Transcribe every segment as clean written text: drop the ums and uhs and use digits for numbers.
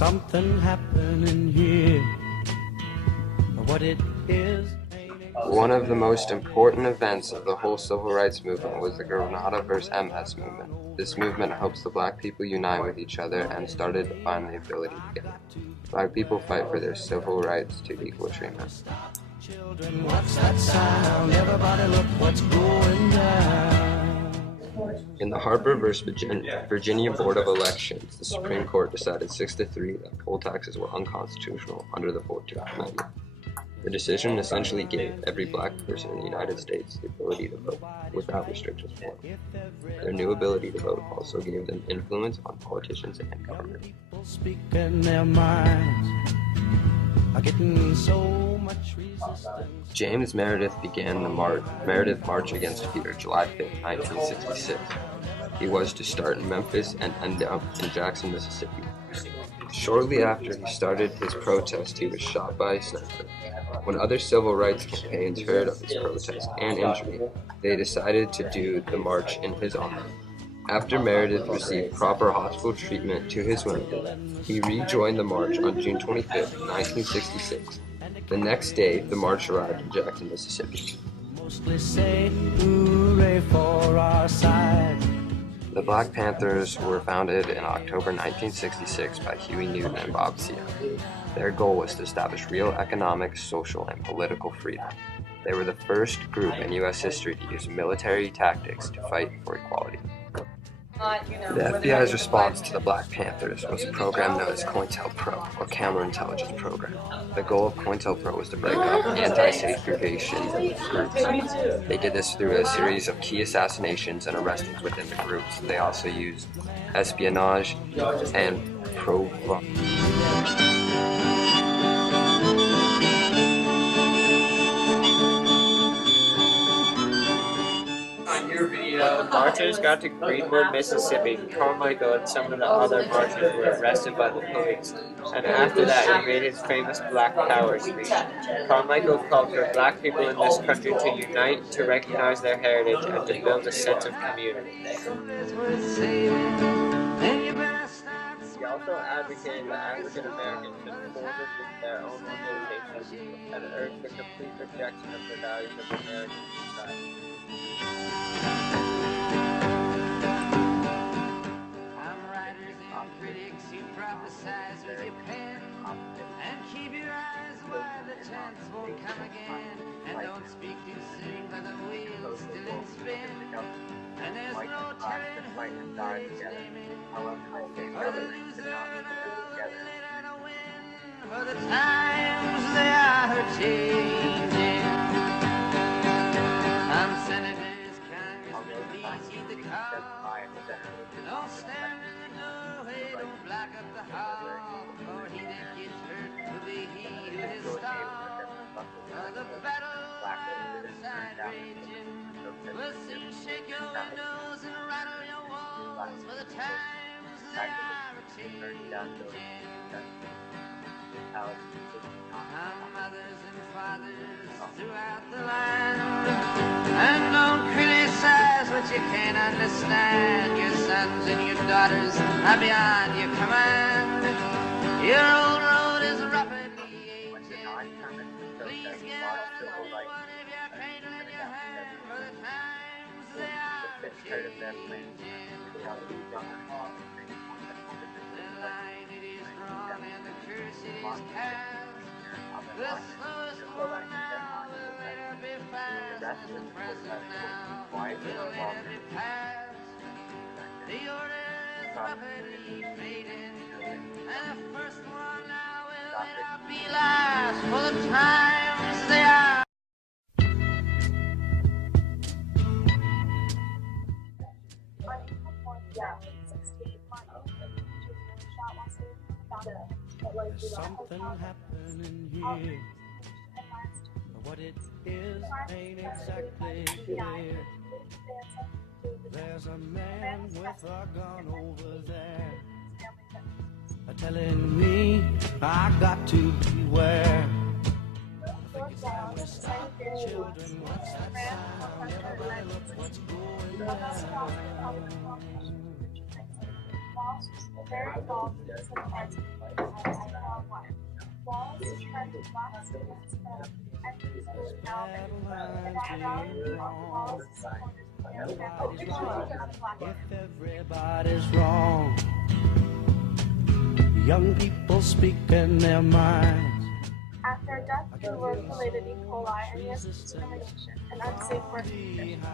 something happening here. What it is. One of the most important events of the whole civil rights movement was the Grenada vs. MS movement. This movement helps the black people unite with each other and started to find the ability together. Black people fight for their civil rights to equal treatment. Children, what's that sound? Everybody look what's going down. In the Harper vs. Virginia Board of Elections, the Supreme Court decided 6-3 that poll taxes were unconstitutional under the 14th Amendment. The decision essentially gave every black person in the United States the ability to vote without restrictions for them. Their new ability to vote also gave them influence on politicians and government. People speaking their minds are getting so much resistance. James Meredith began the Meredith March Against Fear, July 5, 1966. He was to start in Memphis and end up in Jackson, Mississippi. Shortly after he started his protest, he was shot by a sniper. When other civil rights campaigns heard of his protest and injury, they decided to do the march in his honor. After Meredith received proper hospital treatment to his wound, he rejoined the march on June 25, 1966. The next day, the march arrived in Jackson, Mississippi. Mostly say hooray for our side. The Black Panthers were founded in October 1966 by Huey Newton and Bob Seale. Their goal was to establish real economic, social, and political freedom. They were the first group in U.S. history to use military tactics to fight for equality. The FBI's response to the Black Panthers was a program known as COINTELPRO, or Counterintelligence Program. The goal of COINTELPRO was to break up anti-segregation groups. They did this through a series of key assassinations and arrestings within the groups. They also used espionage and Marchers got to Greenwood, Mississippi. Carmichael and some of the other marchers were arrested by the police, and after that he made his famous Black Power speech. Carmichael called for black people in this country to unite, to recognize their heritage, and to build a sense of community. He also advocated that African Americans should form their own organizations and urged the complete rejection of the values of American society. Critics who prophesize with your pen, and keep your eyes wide, the chance won't come again. And don't speak too soon, for the wheel's still in spin, and there's no telling who is aiming. For the loser and the later to win, for the times they are changing. Some senators, congressmen, please heed the call. Don't stand in the doorway, don't block up the hall, for he that gets hurt will be he who is stalled. For the battles outside raging will soon shake your windows and rattle your walls, for the times they are changing. Our mothers and fathers throughout the land, and don't criticize what you can't understand. Your sons and your daughters are beyond your command. Your old road is rapidly aging. Please get on the old one if you can't lend your hand, for the times they are changing. The line it is drawn and the curse it is cast. The slowest one now will later be fast, and the present now will later be past. The order is rapidly fading, and the first one now will later be last, for the times they are. There's something happening here. What it is ain't exactly clear. There's a man with a gun over there, telling me I got to beware. I think it's time we stop. Children, what's that sound? Everybody look what's going down. Walls charged black students from every school in Alabama. The background of the walls supported the black If everybody's wrong, young people speaking their minds. After a death through work-related E. coli and yes discrimination and unsafe work conditions,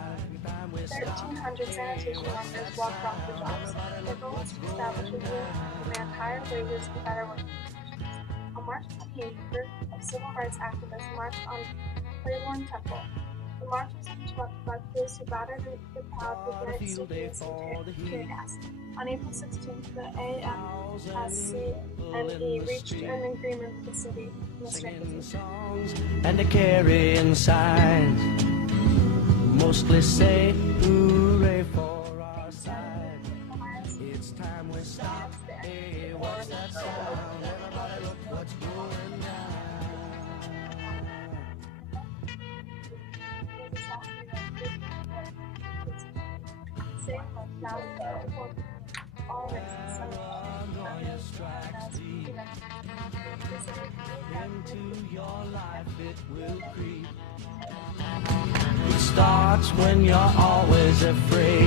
1,300 sanitation workers walked off the jobs. Their goal was to establish a rule to demand higher wages and better working conditions. On March 28th, a group of civil rights activists marched on Claiborne Temple. The march was interrupted by police who battered the crowd with lead stick and tear gas. On April 16th, the AFSCME reached an agreement with the city in the Singing state. songs and they're carrying signs, mostly say hooray for our side. It's time we stop. Hey, what's that sound? Everybody look what's going down. All races Into your life it will creep. It starts when you're always afraid.